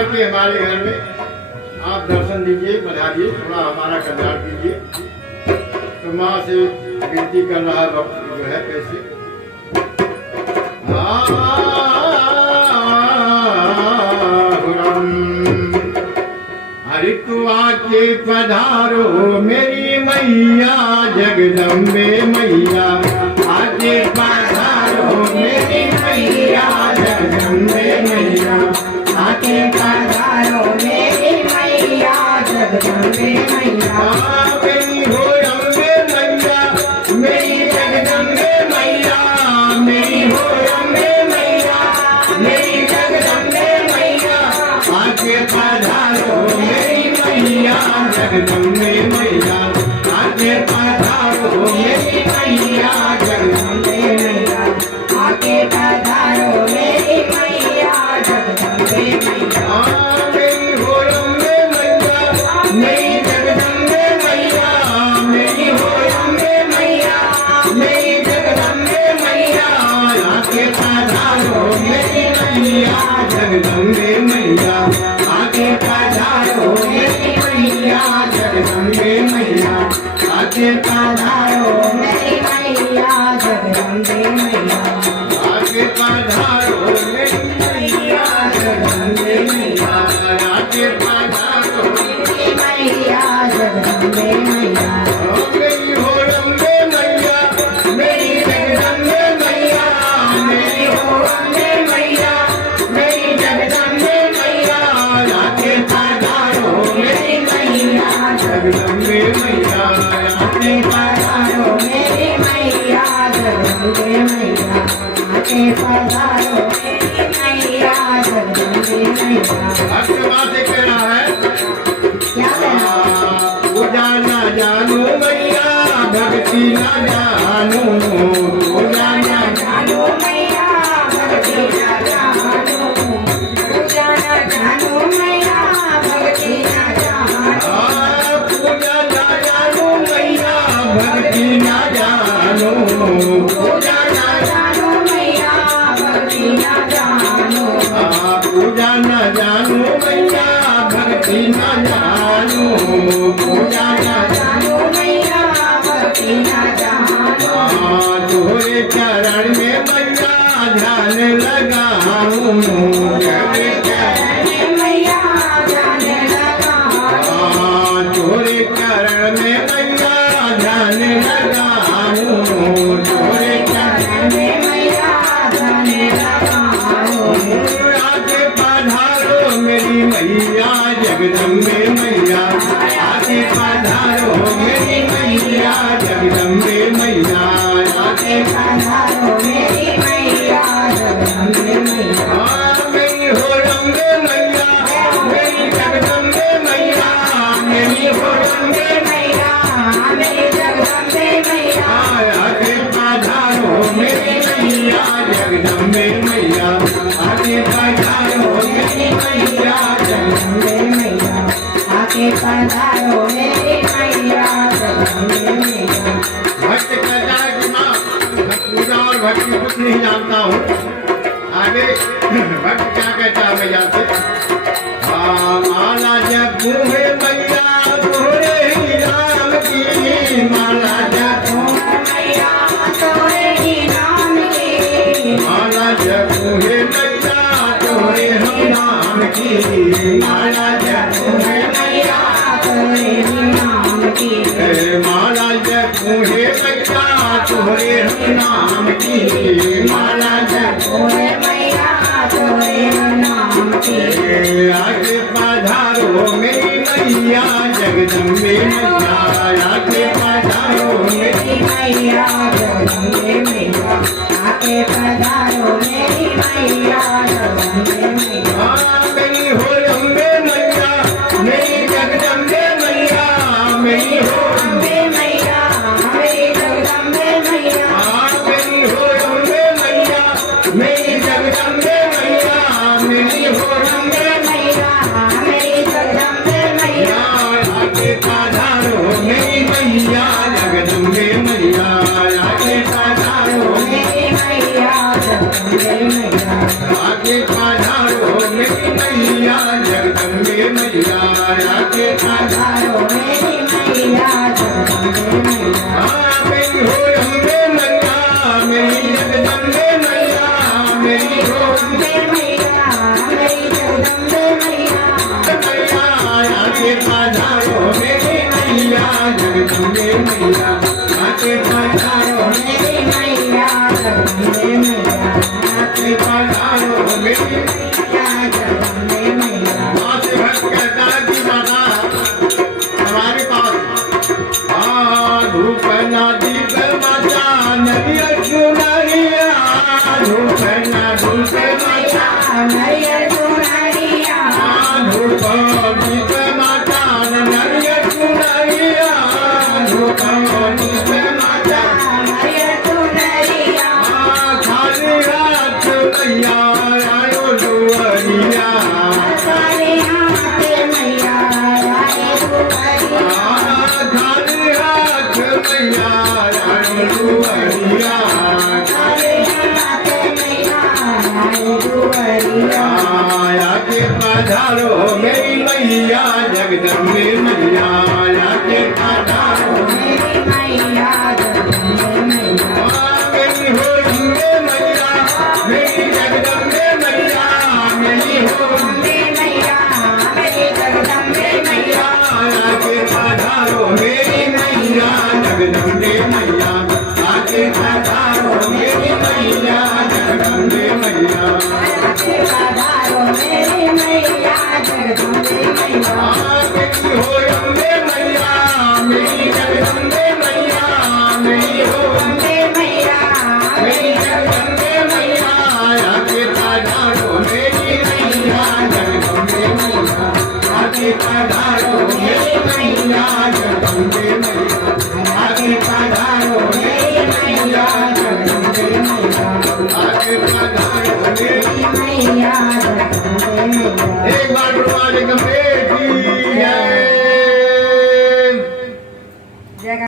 करके हमारे घर में आप दर्शन दीजिए, पधारिए, थोड़ा हमारा कल्याण कीजिए। तो माँ से विनती कर रहा भक्त जो है कैसे हरि तू आके पधारो मेरी मैया जगदम्बे मैया, आके पधारो मेरी मैया जगदम्बे मैया, आके पधारो मेरी मैया जगदम्बे मैया। मेरी हो अम्बे मैया, मेरी जगदम्बे मैया, मेरी हो अम्बे मैया, मेरी जगदम्बे मैया, आके पधारो मेरी मैया जगदम्बे मैया, आके पधारो मेरी मैया जगदम्बे मैया, आके पधारो मेरी मैया जगदम्बे मैया। मेरी हो अम्बे मैया, मेरी जगदम्बे मैया, मेरी हो अम्बे मैया, मेरी जगदम्बे मैया, आके पधारो मेरी मैया जगदम्बे मैया, आके पधारो मेरी मैया जगदम्बे मैया, आके पधारो मेरी मैया जगदम्बे मैया, आके पधारो मेरी मैया जगदम्बे मैया, आके पधारो मेरी मैया जगदम्बे मैया। मेरी हो अम्बे मैया, मेरी जगदम्बे मैया, मेरी हो अम्बे मैया, मेरी जगदम्बे मैया, आके पधारो मेरी मैया जगदम्बे मैया, आके पधारो मेरी मैया जगदम्बे मैया, आके पधारो मेरी मैया जगदम्बे मैया। भक्त माँ से कह रहा है क्या पूजा ना जानू मैया भक्ति ना जानू, पूजा ना जानू मैया भक्ति ना जानू, पूजा ना जानू मैया भक्ति ना जानू, पूजा ना जानू मैया भक्ति ना जानू, पूजा ना जानू मैया भक्ति ना जानू, पूजा ना जानू मैया भक्ति ना जानू, पूजा ना जानू मैया भक्ति ना जानू। तोरे चरण में मैया ध्यान लगाऊं, तोरे चरण में मैया ध्यान लगाऊं, तोरे चरण में मैया ध्यान लगाऊं, तोरे चरण में मैया ध्यान लगाऊं। आके पधारो मेरी मैया जगदम्बे मैया, आके पधारो मेरी मैया जगदम्बे मैया, आके पधारो मेरी मैया जगदम्बे मैया। मेरी हो अम्बे मैया, मेरी जगदम्बे मैया, मेरी हो अम्बे मैया, मेरी जगदम्बे मैया, आके पधारो मेरी मैया जगदम्बे मैया, आके पधारो मेरी मैया जगदम्बे मैया, आके पधारो मेरी मैया जगदम्बे मैया। भक्त कहता है कि माँ पूजा और भक्ति कुछ नहीं जानता हूँ। आगे भक्त क्या कहता है मैया से, माला जपू है मैया तोरे ही नाम की, माला जपू मैया तोरे ही नाम की, माला जपू है मैया तोरे ही नाम की, माला जपू है मैया तोरे ही नाम की, माला जपू है मैया तोरे ही नाम की, माला जपू है मैया तोरे ही नाम की। आके पधारो मेरी मैया जगदम्बे मैया, आके पधारो मेरी मैया जगदम्बे मैया, आके पधारो मेरी मैया जगदम्बे मैया। मेरी हो अम्बे मैया, मेरी जगदम्बे मैया, मेरी हो अम्बे मैया, मेरी जगदम्बे मैया, मेरी हो अम्बे मैया, मेरी जगदम्बे मैया, मेरी हो अम्बे मैया, मेरी जगदम्बे मैया, आके पधारो मैया जगदम्बे मैया आके पधारो मेरी मैया जगदम्बे मैया मेरी हो अम्बे मैया मेरी जगदम्बे मैया मेरी हो अम्बे मैया मेरी जगदम्बे मैया मैया आके पधारो मेरी मैया जगदम्बे मैया आके पधारो मेरी मैया जगदम्बे मैया आके पधारो मेरी मैया जगदम्बे मैया माँ से भक्त कहता है कि माता हमारे पास धूप ना दीप माता नरिया चुनरिया धूप ना धूप माता नरिया चुनरिया धूप दीप माता नरिया चुनरिया धूप दीप माता नरिया चुनरिया खाली हाथ मैया आयो दुआरिया खाली हाथ मैया आए दुआरिया खाली हाथ मैया आयो दुआरिया खाली हाथ मैया आए दुआरिया आया के पधारो मेरी मैया जगदम्बे मैया आया के पधारो मेरी मैया जगदम्बे मैया मेरी हो अम्बे मैया मेरी जगदम्बे मैया मेरी हो अम्बे मैया मेरी जगदम्बे मैया आया के पधारो मेरी मैया जगदम्बे मैया आके पधारो मेरी मैया जगदम्बे मैया आके पधारो मेरी मैया जगदम्बे मैया मेरी हो अम्बे मैया मेरी जगदम्बे मैया मेरी हो अम्बे मैया मेरी जगदम्बे मैया आके पधारो मेरी मैया जगदम्बे मैया आके पधारो मेरी मैया जगदम्बे मैया आके पधारो मेरी मैया जगदम्बे मैया आके पधारो मेरी मैया जगदम्बे